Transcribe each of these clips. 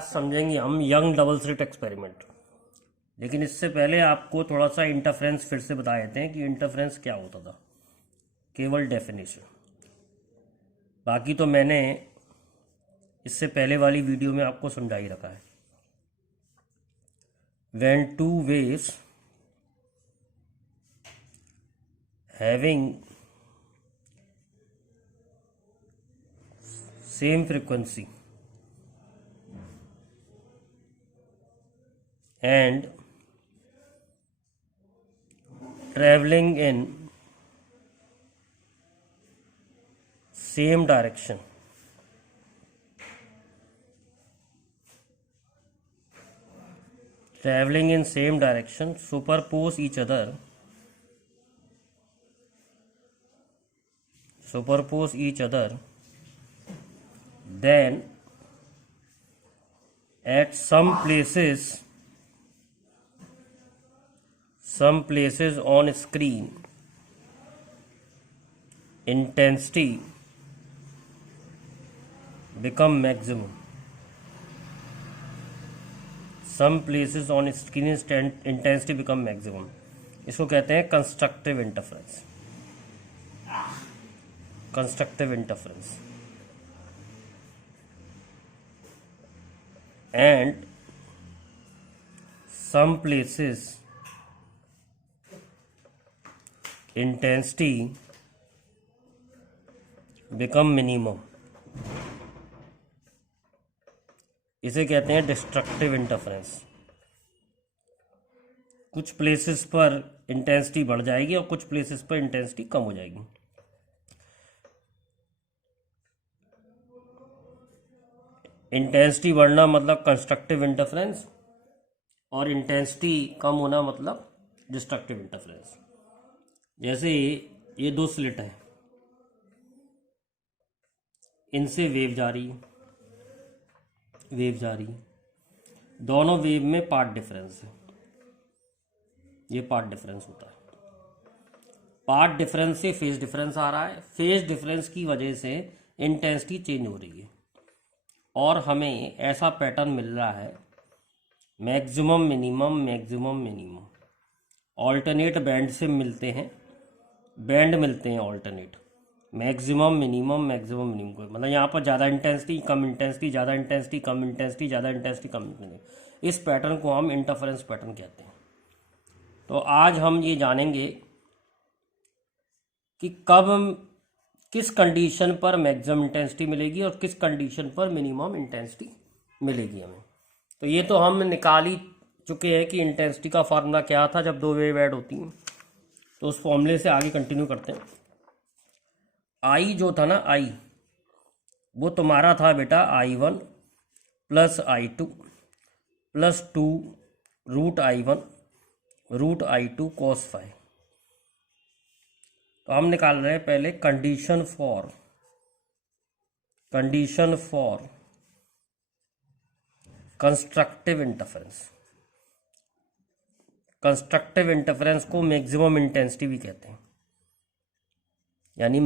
आज समझेंगे हम यंग डबल स्लिट एक्सपेरिमेंट। लेकिन इससे पहले आपको थोड़ा सा इंटरफ्रेंस फिर से बता देते हैं कि इंटरफ्रेंस क्या होता था, केवल डेफिनेशन। बाकी तो मैंने इससे पहले वाली वीडियो में आपको समझा ही रखा है। When two waves having same frequency and traveling in same direction superpose each other, then at some places on screen intensity become maximum. Some places on screen intensity become maximum. इसको कहते हैं constructive interference. And some places intensity become minimum. इसे कहते हैं destructive interference. कुछ places पर intensity बढ़ जाएगी और कुछ प्लेसेस पर इंटेंसिटी कम हो जाएगी। इंटेंसिटी बढ़ना मतलब कंस्ट्रक्टिव इंटरफेरेंस और इंटेंसिटी कम होना मतलब डिस्ट्रक्टिव इंटरफेरेंस। जैसे ये दो स्लिट हैं, इनसे वेव जा रही है, दोनों वेव में पाथ डिफरेंस है। ये पाथ डिफरेंस होता है। पाथ डिफरेंस से फेज डिफरेंस आ रहा है। फेज डिफरेंस की वजह से इंटेंसिटी चेंज हो रही है और हमें ऐसा पैटर्न मिल रहा है, मैक्सिमम मिनिमम ऑल्टरनेट बैंड से मिलते हैं, बैंड मिलते हैं ऑल्टरनेट, मैक्सिमम मिनिमम को, मतलब यहाँ पर ज़्यादा इंटेंसिटी कम इंटेंसिटी, ज़्यादा इंटेंसिटी कम इंटेंसिटी, ज़्यादा इंटेंसिटी कम इंटेंसिटी। इस पैटर्न को हम इंटरफेरेंस पैटर्न कहते हैं। तो आज हम ये जानेंगे कि कब किस कंडीशन पर मैक्सिमम इंटेंसिटी मिलेगी और किस कंडीशन पर मिनिमम इंटेंसिटी मिलेगी हमें। तो ये तो हम निकाल ही चुके हैं कि इंटेंसिटी का फार्मूला क्या था जब दो वेव ऐड होती हैं। तो उस फॉर्मूले से आगे कंटिन्यू करते हैं। आई जो था ना, आई वो तुम्हारा था बेटा I1 plus I2 plus 2 root I1 root I2 cos phi. तो हम निकाल रहे हैं पहले कंडीशन फॉर कंस्ट्रक्टिव इंटरफेरेंस को मैक्सिमम इंटेंसिटी भी कहते हैं, यानी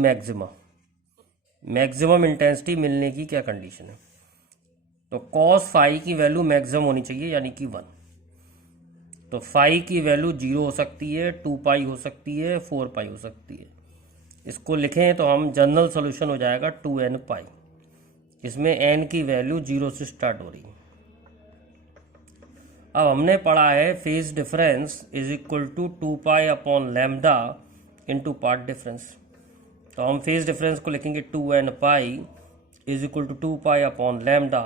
मैक्सिमम इंटेंसिटी मिलने की क्या कंडीशन है। तो cos फाई की वैल्यू मैक्सिमम होनी चाहिए, यानी कि 1। तो फाई की वैल्यू 0 हो सकती है, 2 पाई हो सकती है, 4 पाई हो सकती है। इसको लिखें तो हम जनरल सोल्यूशन हो जाएगा 2n पाई। इसमें n की वैल्यू 0 से स्टार्ट हो रही है। अब हमने पढ़ा है phase difference is equal to 2 pi upon lambda into path difference. तो हम फेज डिफरेंस को लिखेंगे 2n pi is equal to 2 pi upon lambda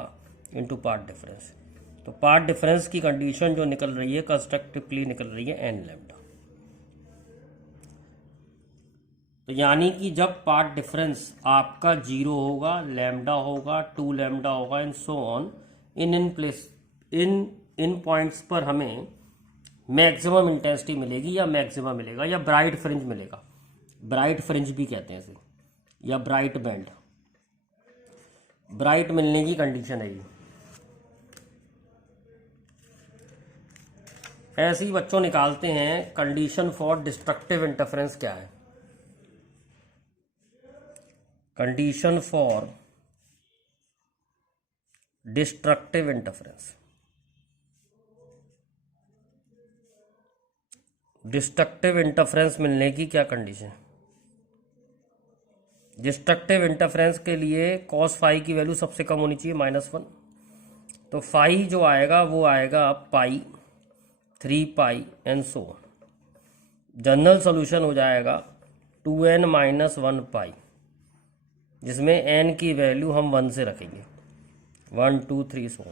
into path difference. तो पाथ डिफरेंस की कंडीशन जो निकल रही है कंस्ट्रक्टिवली निकल रही है n लैम्डा। तो यानी कि जब पाथ डिफरेंस आपका 0 होगा, लैम्डा होगा, 2 लैम्डा होगा एंड सो ऑन, इन पॉइंट्स पर हमें मैक्सिमम इंटेंसिटी मिलेगी या मैक्सिमम मिलेगा या ब्राइट फ्रिंज मिलेगा। ब्राइट फ्रिंज भी कहते हैं इसे, या ब्राइट बैंड। ब्राइट मिलने की कंडीशन है ये। ऐसे ही बच्चों निकालते हैं कंडीशन फॉर डिस्ट्रक्टिव इंटरफेरेंस क्या है। Condition for destructive interference. Destructive interference मिलने की क्या कंडीशन? डिस्ट्रक्टिव इंटरफेरेंस के लिए कॉस फाई की वैल्यू सबसे कम होनी चाहिए -1। तो फाई जो आएगा वो आएगा पाई, 3 पाई एंड सो। जनरल सोल्यूशन हो जाएगा 2n - 1 पाई, जिसमें n की वैल्यू हम 1 से रखेंगे, 1 2 3 सो।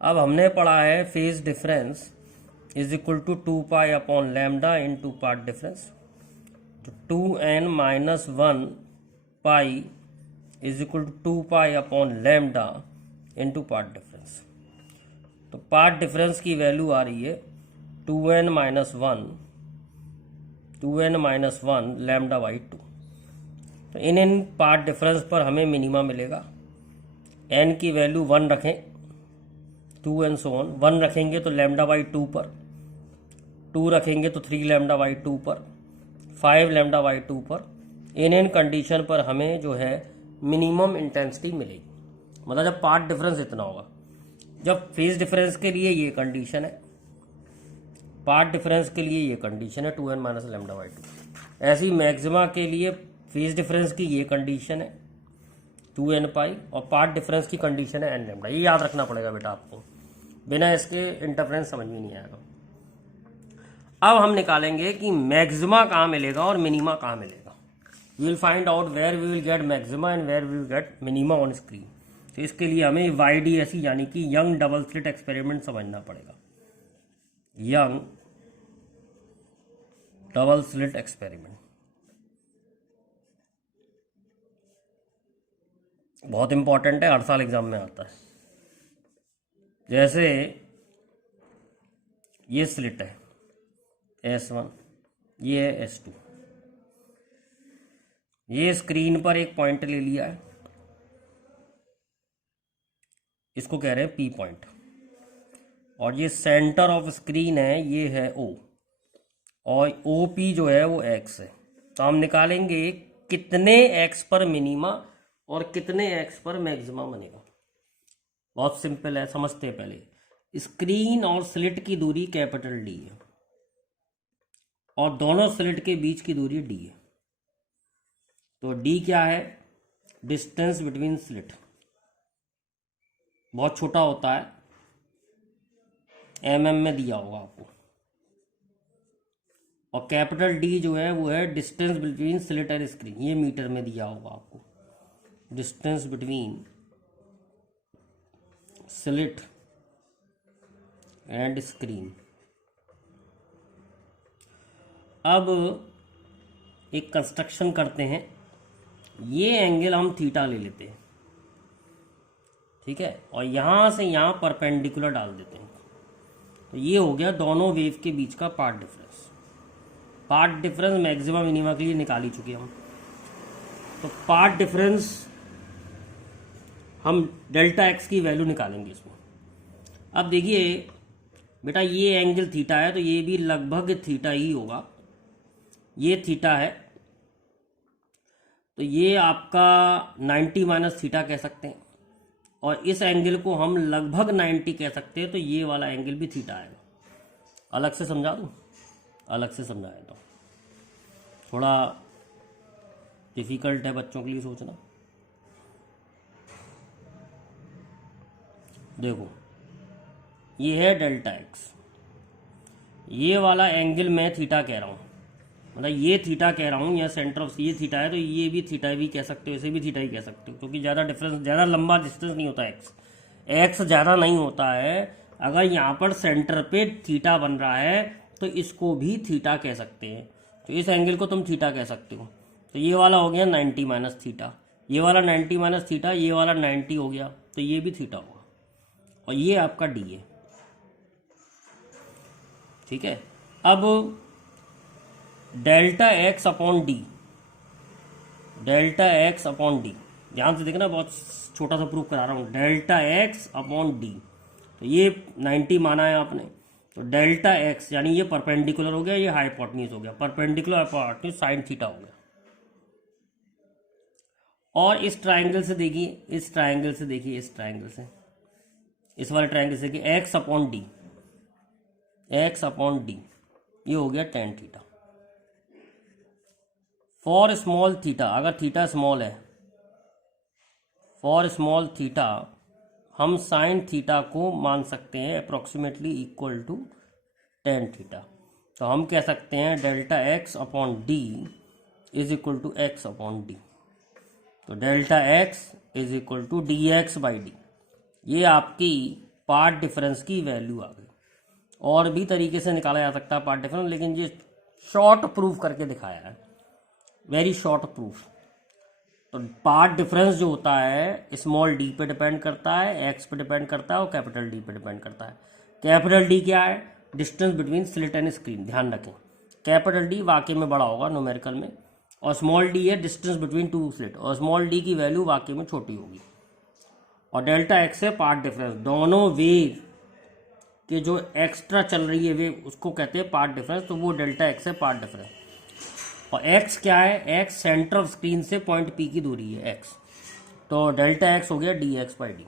अब हमने पढ़ा है phase difference is equal to 2 pi upon lambda into path difference. तो 2n - 1 pi is equal to 2 pi upon lambda into path difference. तो पार्ट डिफरेंस की वैल्यू आ रही है 2n - 1 लैम्डा बाई 2। तो इन पार्ट डिफरेंस पर हमें minima मिलेगा। n की वैल्यू 1 रखें, 2 एंड सो ऑन। 1 रखेंगे तो लैम्डा बाई 2 पर, 2 रखेंगे तो 3 लैम्डा बाई 2 पर, 5 लैम्डा बाई 2 पर। इन कंडीशन पर हमें जो है मिनिमम इंटेंसिटी मिलेगी। मतलब जब पार्ट डिफरेंस इतना होगा। जब फेज डिफरेंस के लिए ये कंडीशन है, पार्ट डिफरेंस के लिए ये कंडीशन है 2n - लैम्डा बाई 2। ऐसी मैक्सिमा के लिए फेज डिफरेंस की ये कंडीशन है 2n पाई, और पार्ट डिफरेंस की कंडीशन है n लैम्डा। ये याद रखना पड़ेगा बेटा आपको, बिना इसके इंटरफेरेंस समझ में नहीं आएगा। अब हम निकालेंगे कि मैक्सिमा कहाँ मिलेगा और मिनिमा कहाँ मिलेगा। We will find out where we will get maxima and where we will get minima on screen. तो इसके लिए हमें YDSE यानी कि यंग डबल स्लिट एक्सपेरिमेंट समझना पड़ेगा। यंग डबल स्लिट एक्सपेरिमेंट बहुत इंपॉर्टेंट है, हर साल एग्जाम में आता है। जैसे ये स्लिट है S1, ये है S2। ये स्क्रीन पर एक पॉइंट ले लिया है, इसको कह रहे हैं P पॉइंट, और ये सेंटर ऑफ स्क्रीन है, ये है O, और OP जो है वो X है। तो हम निकालेंगे कितने X पर मिनिमा और कितने X पर मैक्सिमा बनेगा। बहुत सिंपल है, समझते हैं पहले। स्क्रीन और स्लिट की दूरी कैपिटल D है, और दोनों स्लिट के बीच की दूरी D है। तो D क्या है? Distance between slit. बहुत छोटा होता है, mm में दिया होगा आपको। और कैपिटल D जो है वो है distance between slit and screen, ये मीटर में दिया होगा आपको। Distance between slit and screen. अब एक कंस्ट्रक्शन करते हैं, ये एंगल हम थीटा ले लेते हैं, ठीक है, और यहाँ से यहाँ परपेंडिकुलर डाल देते हैं। तो ये हो गया दोनों वेव के बीच का path difference. Path difference maximum minima के लिए निकाल ही चुके हम। तो पार्ट डिफरेंस हम डेल्टा एक्स की वैल्यू निकालेंगे इसमें। अब देखिए बेटा, ये एंगल थीटा है तो ये भी लगभग थीटा ही होगा। ये थीटा है तो ये आपका 90 माइनस थीटा कह सकते हैं, और इस एंगल को हम लगभग 90 कह सकते हैं। तो ये वाला एंगल भी थीटा आएगा। अलग से समझा दूँ? अलग से समझा देता हूँ, थोड़ा डिफिकल्ट है बच्चों के लिए सोचना। देखो ये है डेल्टा एक्स, ये वाला एंगल मैं थीटा कह रहा हूँ, मतलब ये थीटा कह रहा हूँ, यहाँ सेंटर ऑफ ये थीटा है, तो ये भी थीटा भी कह सकते हो, इसे भी थीटा ही कह सकते हो, क्योंकि ज़्यादा डिफरेंस, ज़्यादा लंबा डिस्टेंस नहीं होता एक्स ज़्यादा नहीं होता है। अगर यहाँ पर सेंटर पे थीटा बन रहा है तो इसको भी थीटा कह सकते हैं। तो इस एंगल को तुम थीटा कह सकते हो। तो ये वाला हो गया 90 माइनस थीटा, ये वाला 90 माइनस थीटा, ये वाला 90 हो गया, तो ये भी थीटा होगा, और ये आपका डी है, ठीक है। अब delta X upon D, delta X upon D, ध्यान से देखना, बहुत छोटा सा प्रूफ करा रहा हूँ। डेल्टा एक्स अपॉन डी, तो ये 90 माना है आपने, तो डेल्टा एक्स यानी ये परपेंडिकुलर हो गया, ये हाइपोटेन्यूज हो गया, परपेंडिकुलर हाइपोटेन्यूज साइन थीटा हो गया। और इस ट्राइंगल से देखिए, इस ट्राइंगल से देखिए, इस ट्राइंगल से, इस वाले ट्राइंगल से देखिए, X upon D, X upon D, ये हो गया tan theta. For small theta, अगर थीटा स्मॉल है, फॉर स्मॉल थीटा हम साइन थीटा को मान सकते हैं approximately equal to tan theta. तो हम कह सकते हैं delta X upon D is equal to X upon D. तो delta X is equal to D x by D. ये आपकी पार्ट डिफरेंस की वैल्यू आ गई। और भी तरीके से निकाला जा सकता है पार्ट डिफरेंस, लेकिन ये शॉर्ट प्रूफ करके दिखाया है, वेरी शॉर्ट प्रूफ। तो पार्ट डिफरेंस जो होता है स्मॉल डी पे डिपेंड करता है, एक्स पे डिपेंड करता है और कैपिटल डी पे डिपेंड करता है। कैपिटल डी क्या है? Distance between slit and screen. ध्यान रखें, कैपिटल डी वाकई में बड़ा होगा न्यूमेरिकल में, और स्मॉल डी है डिस्टेंस बिटवीन टू स्लिट, और स्मॉल डी की वैल्यू वाकई में छोटी होगी। और डेल्टा एक्स है पार्ट डिफरेंस। दोनों वेव के जो एक्स्ट्रा चल रही है वेव, उसको कहते हैं पार्ट डिफरेंस। तो वो डेल्टा एक्स है पार्ट डिफरेंस। और एक्स क्या है? एक्स सेंटर ऑफ स्क्रीन से पॉइंट पी की दूरी है एक्स। तो डेल्टा एक्स हो गया डी एक्स बाई डी।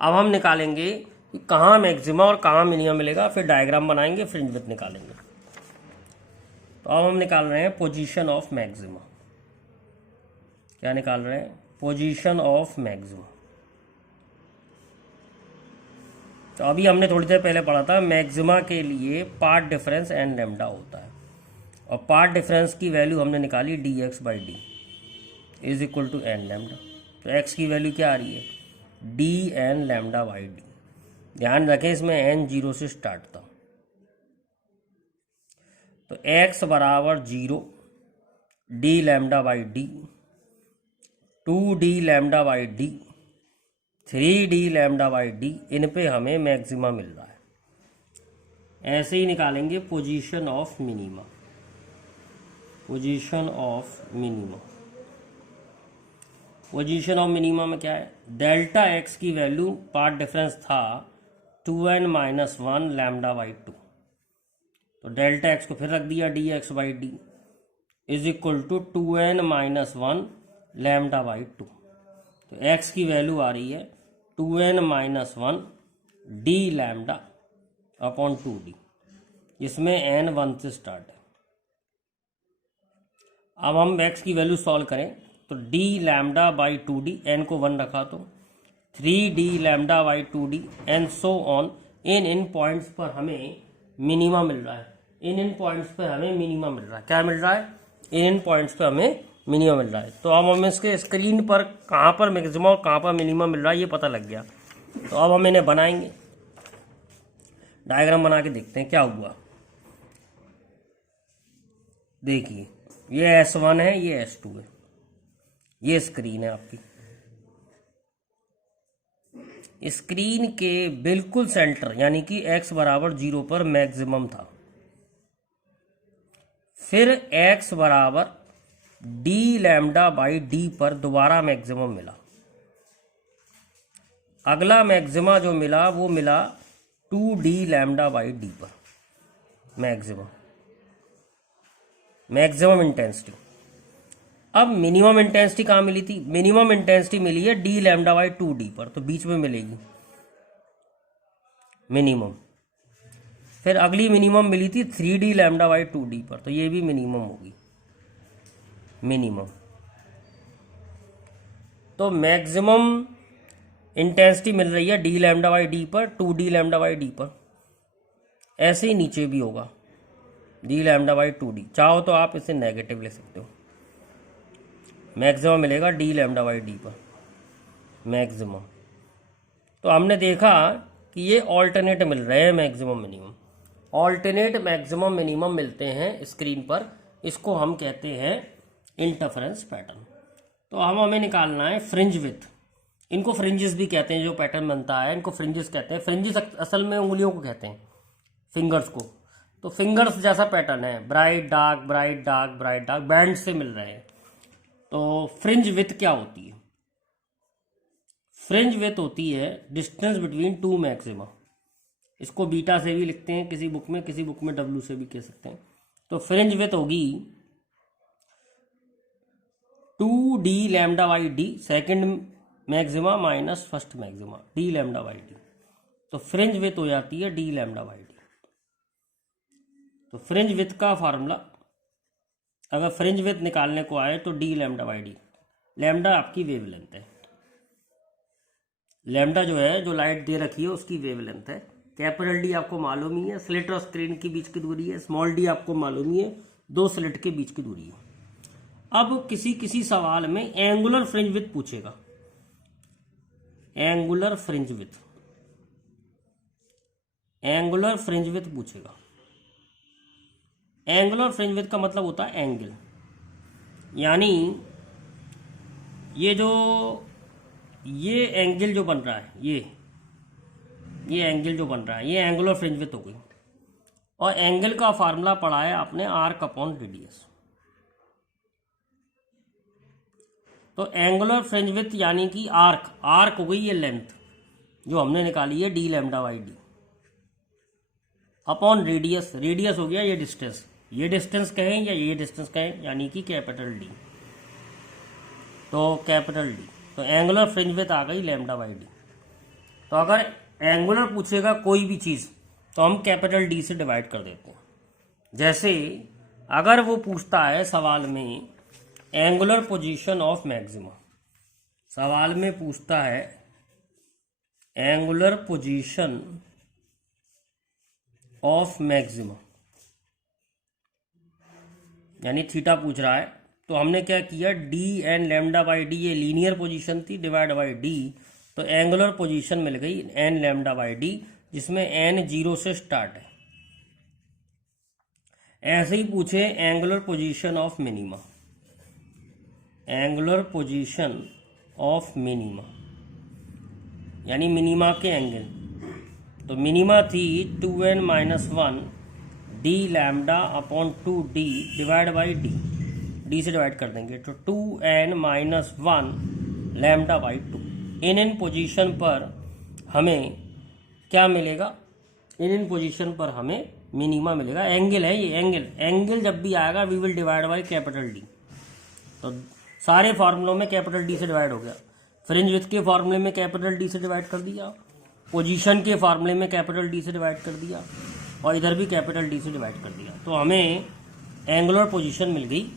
अब हम निकालेंगे कि कहाँ मैक्सिमा और कहाँ मिनिमम मिलेगा, फिर डायग्राम बनाएंगे, फ्रिंज विड्थ निकालेंगे। तो अब हम निकाल रहे हैं पोजीशन ऑफ मैक्सिमा। क्या निकाल रहे हैं? Position of maxima. तो अभी हमने थोड़ी देर पहले पढ़ा था मैक्सिमा के लिए पार्ट डिफरेंस एन लैम्डा होता है, और पार्ट डिफरेंस की वैल्यू हमने निकाली d x by D is equal to n lambda. तो एक्स की वैल्यू क्या आ रही है? D N lambda by d. ध्यान रखें इसमें एन जीरो से स्टार्ट था। तो एक्स बराबर zero, D lambda by D, two D lambda by D, three D lambda by D, इन पे हमें मैक्सिमा मिल रहा है। ऐसे ही निकालेंगे position of minima. Position of minima, position of minima में क्या है? डेल्टा एक्स की वैल्यू पार्ट डिफरेंस था 2n minus one lambda by two. तो डेल्टा एक्स को फिर रख दिया D x by D is equal to 2n minus one lambda by two. तो एक्स की वैल्यू आ रही है 2n minus one D lambda upon two D, इसमें n 1 से स्टार्ट है। अब हम x की वैल्यू सॉल्व करें तो d lambda by two d, n को 1 रखा तो 3d lambda by two d and so on. इन पॉइंट्स पर हमें मिनिमा मिल रहा है, इन पॉइंट्स पर हमें मिनिमा मिल रहा है। क्या मिल रहा है? इन पॉइंट्स पर हमें मिनिमा मिल रहा है। तो अब हमें इसके स्क्रीन पर कहाँ पर मैक्सिमम और कहाँ पर मिनिमा मिल रहा है ये पता लग गया। तो अब हम इन्हें बनाएंगे, डायग्राम बना के देखते हैं क्या हुआ। देखिए ये S1 है, ये S2 है, ये स्क्रीन है आपकी। स्क्रीन के बिल्कुल सेंटर यानी कि x बराबर 0 पर मैक्सिमम था। फिर x बराबर d लैम्डा बाई d पर दोबारा मैक्सिमम मिला। अगला मैक्सिमा जो मिला वो मिला 2d लैम्डा बाई d पर मैक्सिमम इंटेंसिटी। अब मिनिमम इंटेंसिटी कहाँ मिली थी? मिनिमम इंटेंसिटी मिली है D lambda by two D पर, तो बीच में मिलेगी मिनिमम। फिर अगली मिनिमम मिली थी 3d lambda by two D पर, तो ये भी मिनिमम होगी मिनिमम। तो मैक्सिमम इंटेंसिटी मिल रही है डी लैम्डा बाई डी पर, 2d लैम्डा बाई डी पर। ऐसे ही नीचे भी होगा D lambda by two D. चाहो तो आप इसे नेगेटिव ले सकते हो। मैक्सिमम मिलेगा डी लैम्डा बाई डी पर मैक्सिमम। तो हमने देखा कि ये ऑल्टरनेट मिल रहे हैं maximum minimum. Alternate maximum minimum मिलते हैं स्क्रीन पर, इसको हम कहते हैं इंटरफेरेंस पैटर्न। तो हमें निकालना है फ्रिंज विड्थ। इनको फ्रिंजेस भी कहते हैं, जो पैटर्न बनता है इनको फ्रिंजेस कहते हैं। फ्रिंजेस असल में उंगलियों को कहते हैं, फिंगर्स को। तो फिंगर्स जैसा पैटर्न है, bright dark bright dark bright dark, band से मिल रहे हैं। तो फ्रिंज विड्थ क्या होती है? फ्रिंज विड्थ होती है डिस्टेंस बिटवीन टू मैक्सिमा। इसको बीटा से भी लिखते हैं किसी बुक में, किसी बुक में डब्ल्यू से भी कह सकते हैं। तो फ्रिंज विड्थ होगी two D lambda by D second maxima minus first maxima D lambda by D, तो फ्रिंज विथ हो जाती है डी लैम्डा बाई डी। तो फ्रिंज विथ का फार्मूला, अगर फ्रिंज विथ निकालने को आए तो D lambda by D, lambda आपकी वेवलेंथ है, लैम्डा जो है जो लाइट दे रखी है उसकी वेवलेंथ है। कैपिटल डी आपको मालूम ही है, स्लिट और स्क्रीन के बीच की दूरी है। स्मॉल डी आपको मालूम ही है, दो स्लिट के बीच की दूरी है। अब किसी किसी सवाल में एंगुलर फ्रिंज विथ पूछेगा, angular fringe with, angular fringe with पूछेगा। एंगुलर फ्रिंज विथ का मतलब होता है एंगल, यानी ये एंगल जो बन रहा है, ये एंगल जो बन रहा है, ये एंगुलर फ्रिंज विथ हो गई। और एंगल का फार्मूला पढ़ा है आपने आर्क अपॉन रेडियस। तो एंगुलर फ्रिंज विथ यानी कि आर्क, आर्क हो गई ये लेंथ जो हमने निकाली है D lambda by D, upon radius, radius हो गया ये डिस्टेंस, ये डिस्टेंस कहें या ये डिस्टेंस कहें, यानी कि कैपिटल डी। तो कैपिटल डी, तो एंगुलर फ्रिंज विथ आ गई लैम्डा बाई डी। तो अगर एंगुलर पूछेगा कोई भी चीज़ तो हम कैपिटल डी से डिवाइड कर देते हैं। जैसे अगर वो पूछता है सवाल में एंगुलर पोजीशन ऑफ मैक्सिमा, सवाल में पूछता है एंगुलर पोजीशन ऑफ मैक्सिमा, यानी थीटा पूछ रहा है, तो हमने क्या किया, D N lambda by D, ये लीनियर पोजीशन थी, डिवाइड बाई डी, तो एंगुलर पोजीशन मिल गई एन लैम्डा बाई डी, जिसमें एन 0 से स्टार्ट है। ऐसे ही पूछे angular position of minima, angular position of minima यानी मिनिमा के एंगल, तो मिनिमा थी 2n minus 1 D lambda upon 2 D divide by D, D से डिवाइड कर देंगे तो 2n minus 1 lambda by 2। In position पर हमें क्या मिलेगा, इन पोजीशन पर हमें मिनिमा मिलेगा। एंगल है ये, एंगल जब भी आएगा we will divide by capital D. तो सारे फार्मूलों में कैपिटल डी से डिवाइड हो गया, फ्रिंज विथ के फार्मूले में कैपिटल डी से डिवाइड कर दिया, पोजीशन के फार्मूले में कैपिटल डी से डिवाइड कर दिया, और इधर भी कैपिटल डी से डिवाइड कर दिया। तो हमें एंगुलर पोजीशन मिल गई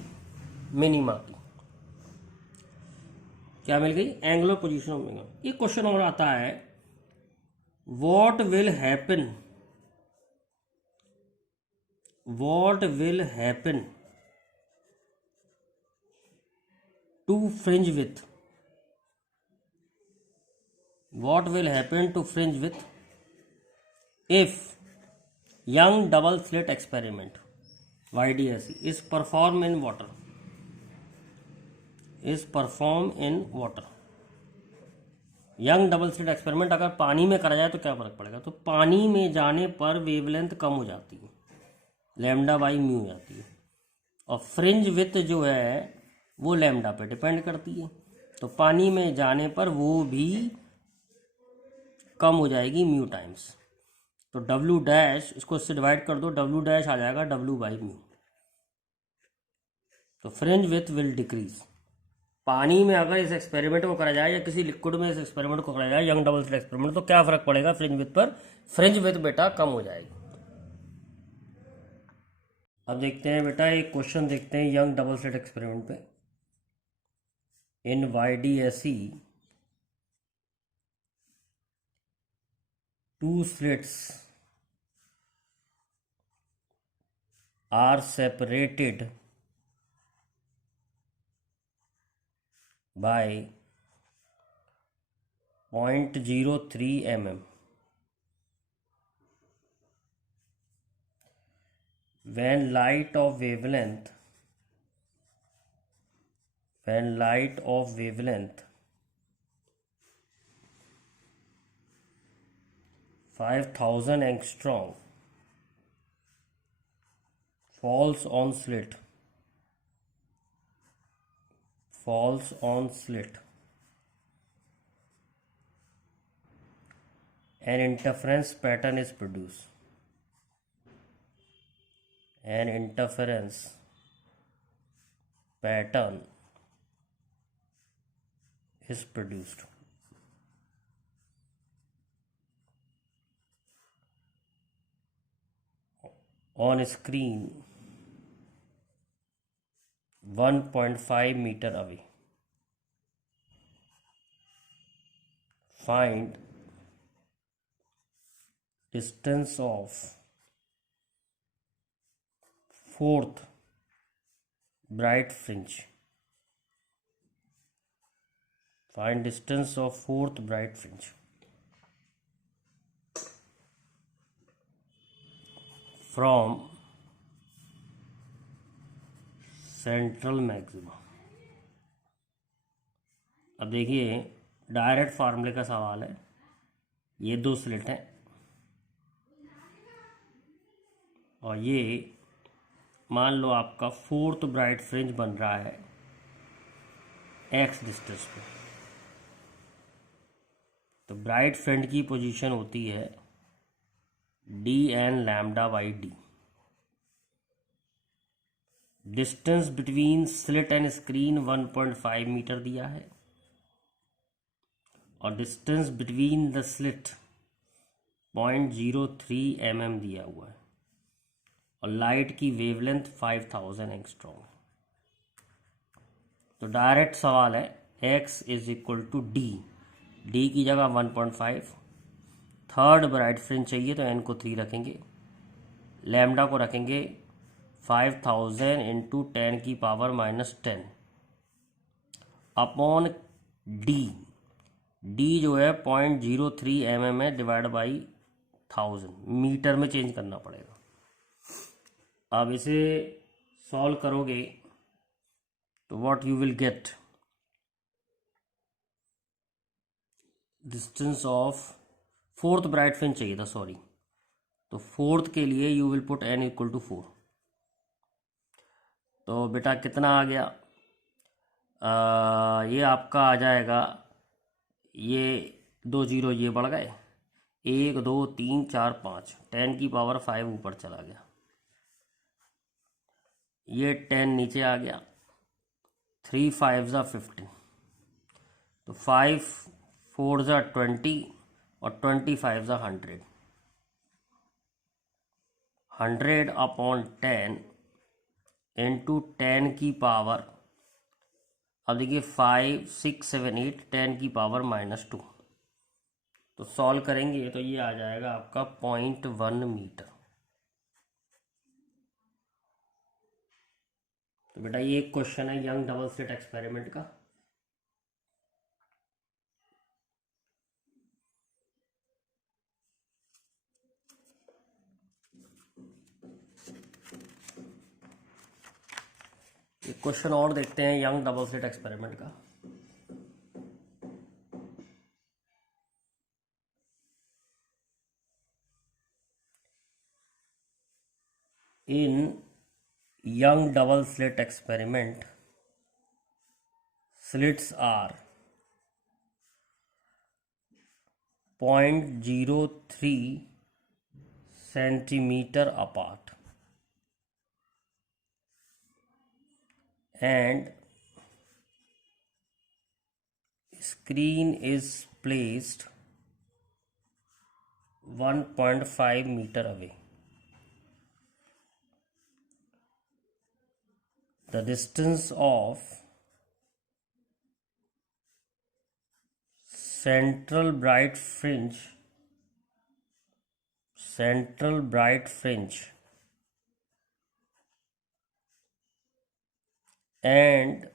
मिनिमा की। क्या मिल गई, एंगुलर पोजीशन ऑफ मिनिमा। एक क्वेश्चन और आता है, what will happen, what will happen to fringe width, what will happen to fringe width if Young double slit experiment YDSE is performed in water, is performed in water। Young double slit experiment अगर पानी में करा जाए तो क्या फर्क पड़ेगा, तो पानी में जाने पर वेवलेंथ कम हो जाती है, लैम्डा बाई म्यू हो जाती है, और फ्रिंज विथ जो है वो लैम्डा पे डिपेंड करती है, तो पानी में जाने पर वो भी कम हो जाएगी म्यू टाइम्स। तो डब्ल्यू डैश, इसको इससे डिवाइड कर दो, डब्ल्यू डैश आ जाएगा डब्ल्यू बाई म्यू। तो फ्रिंज विथ विल डिक्रीज। पानी में अगर इस एक्सपेरिमेंट को करा जाए या किसी लिक्विड में इस एक्सपेरिमेंट को करा जाए, यंग डबल स्लिट एक्सपेरिमेंट, तो क्या फर्क पड़ेगा फ्रिंज विथ पर, फ्रिंज विथ बेटा कम हो जाएगी। अब देखते हैं बेटा एक क्वेश्चन देखते हैं यंग डबल स्लिट एक्सपेरिमेंट पे। इन YDSE 2 slits are separated by 0.03 mm. When light of wavelength 5000 angstrom falls on slit, an interference pattern is produced. An interference pattern is produced. On screen 1.5 meter away. Find distance of fourth bright fringe. Find distance of fourth bright fringe from central maxima. अब देखिए direct फार्मूले का सवाल है. ये दो slit हैं और ये मान लो आपका फोर्थ ब्राइट फ्रिंज बन रहा है एक्स डिस्टेंस पे. तो ब्राइट फ्रिंज की पोजीशन होती है D N lambda by D. Distance between slit and screen 1.5 metre दिया है और distance between the slit 0.03 mm दिया हुआ है और लाइट की वेवलेंथ 5000 एंगस्ट्रॉम. तो डायरेक्ट सवाल है x is equal to D. D की जगह 1.5. थर्ड ब्राइट फ्रिंज चाहिए तो n को 3 रखेंगे. लैम्डा को रखेंगे 5000 इंटू 10 की पावर -10 अपॉन डी. डी जो है 0.03 mm है डिवाइड बाई 1000. मीटर में चेंज करना पड़ेगा. अब इसे सॉल्व करोगे तो what you will get, distance of fourth bright fringe चाहिए था सॉरी. तो फोर्थ के लिए you will put n equal to 4. तो बेटा कितना आ गया, ये आपका आ जाएगा, ये 2 0 ये बढ़ गए, 1 2 3 4 5, 10 की पावर 5 ऊपर चला गया. ये 10 नीचे आ गया. 3 5 15. तो 5 4 20 और 25 100. 100 अपॉन 10 इंटू 10 की पावर, अब देखिए 5 6 7 8, 10 की पावर -2. तो सॉल्व करेंगे तो ये आ जाएगा आपका 0.1 मीटर. तो बेटा ये एक क्वेश्चन है यंग डबल स्लिट एक्सपेरिमेंट का. एक क्वेश्चन और देखते हैं यंग डबल स्लिट एक्सपेरिमेंट का. इन young double slit experiment, slits are 0.03 centimeter apart and screen is placed 1.5 meter away. The distance of central bright fringe and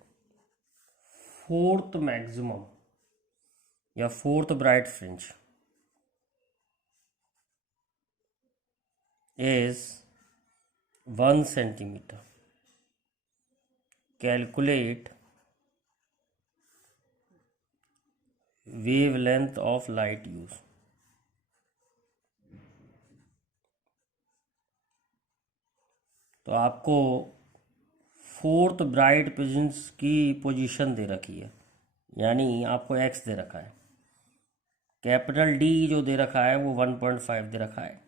fourth maximum या fourth bright fringe is 1 centimeter. Calculate wavelength of light used. तो आपको fourth bright pigeons की position दे रखी है, यानी आपको x दे रखा है. कैपिटल D जो दे रखा है वो 1.5 दे रखा है.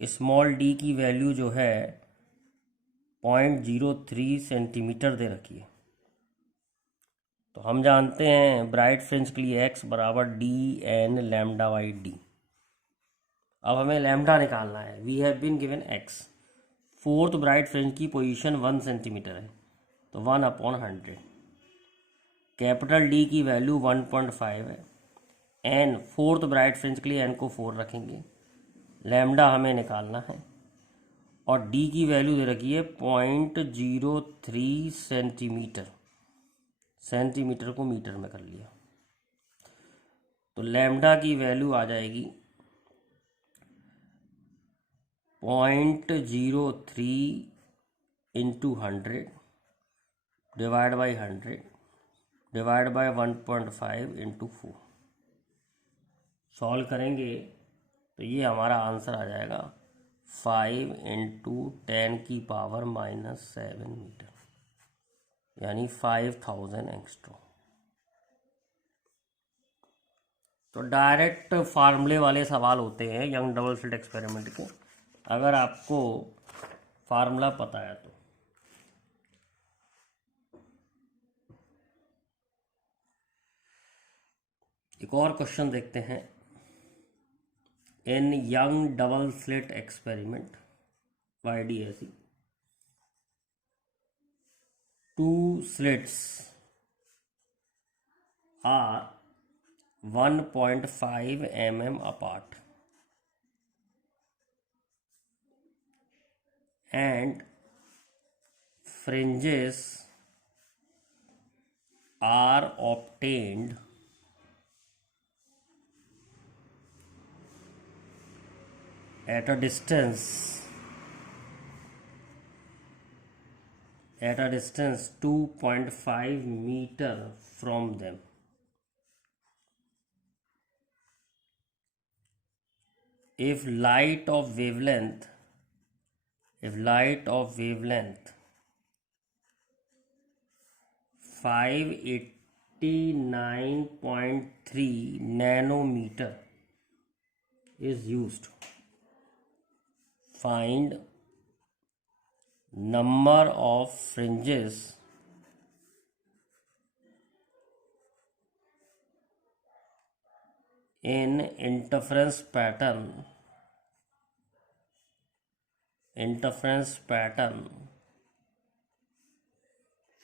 स्मॉल d की वैल्यू जो है 0.03 सेंटीमीटर दे रखी है. तो हम जानते हैं ब्राइट फ्रिंज के लिए x बराबर D N lambda by D. अब हमें लैम्डा निकालना है। We have been given x। Fourth bright fringe की पोजीशन 1 सेंटीमीटर है, तो 1/100। कैपिटल डी की वैल्यू 1.5 है। एन फोर्थ ब्राइट फ्रिंज के लिए एन को 4 रखेंगे। लैम्डा हमें निकालना है और डी की वैल्यू दे रखी है 0.03 सेंटीमीटर। सेंटीमीटर को मीटर में कर लिया, तो लैम्डा की वैल्यू आ जाएगी 0.03 into 100 divide by 100 divide by 1.5 into 4। Solve करेंगे तो ये हमारा आंसर आ जाएगा 5 इंटू 10⁻⁻7 मीटर, यानी 5000 एंगस्ट्रॉम। तो डायरेक्ट फार्मूले वाले सवाल होते हैं यंग डबल स्लिट एक्सपेरिमेंट के, अगर आपको फार्मूला पता है तो। एक और क्वेश्चन देखते हैं। In Young double slit experiment YDSE, 2 slits are 1.5 mm apart and fringes are obtained at a distance 2.5 meter from them. If light of wavelength 589.3 nanometer is used, find number of fringes in interference pattern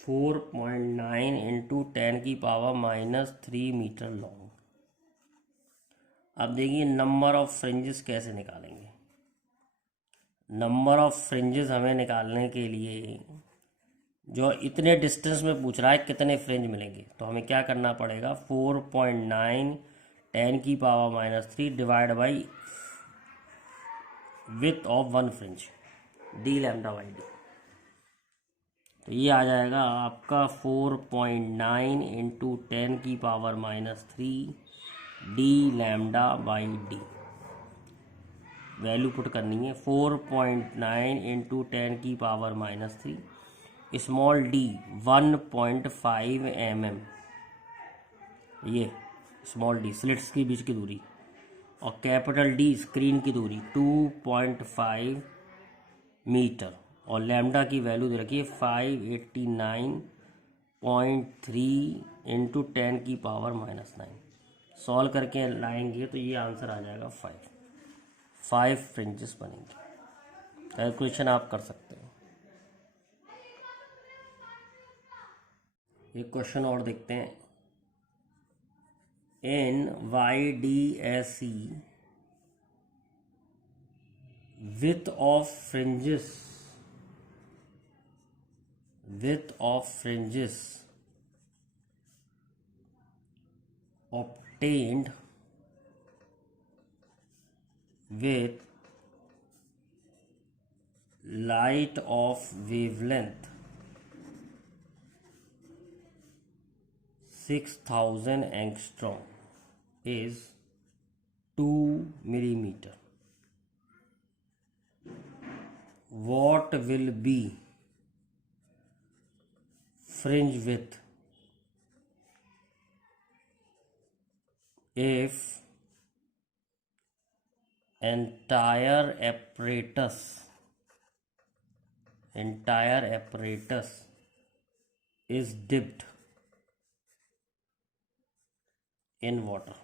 4.9 into 10⁻³ metre long. अब देखिए number of fringes कैसे निकालेंगे। Number of fringes हमें निकालने के लिए जो इतने डिस्टेंस में पूछ रहा है कितने फ्रिंज मिलेंगे, तो हमें क्या करना पड़ेगा 4.9 10⁻³ divide by width of 1 fringe D lambda by D. तो ये आ जाएगा आपका 4.9 into 10⁻³ D lambda by D. Value put करनी है 4.9 इंटू 10⁻³ स्मॉल डी 1.5 mm, ये स्मॉल डी स्लिट्स के बीच की दूरी, और कैपिटल डी स्क्रीन की दूरी 2.5 मीटर, और लैम्डा की वैल्यू दे रखी है 589.3 इंटू 10⁻⁹। सॉल्व करके लाएंगे तो ये आंसर आ जाएगा 5 फ्रिंजेस बनेंगे। कैलकुलेशन आप कर सकते हो। एक क्वेश्चन और देखते हैं। इन YDSE width of fringes obtained with light of wavelength 6000 angstrom is 2 millimeter. What will be fringe width if entire apparatus is dipped in water.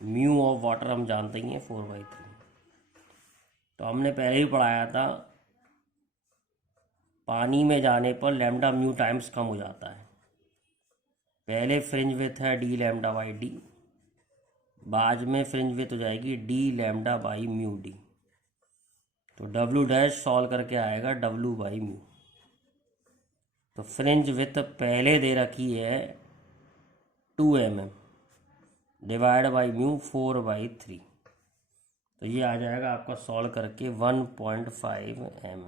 Mu of water हम जानते ही हैं 4/3। तो हमने पहले ही पढ़ाया था, पानी में जाने पर लैम्डा म्यू टाइम्स कम हो जाता है। पहले फ्रिंज विथ है डी लैम्डा बाई डी, बाद में फ्रिंज विथ हो जाएगी D lambda by mu D. तो डब्ल्यू डैश सॉल्व करके आएगा डब्ल्यू बाई म्यू। तो फ्रिंज विथ पहले दे रखी है 2 mm डिवाइड बाई म्यू 4/3। तो ये आ जाएगा आपका सॉल्व करके 1.5 mm।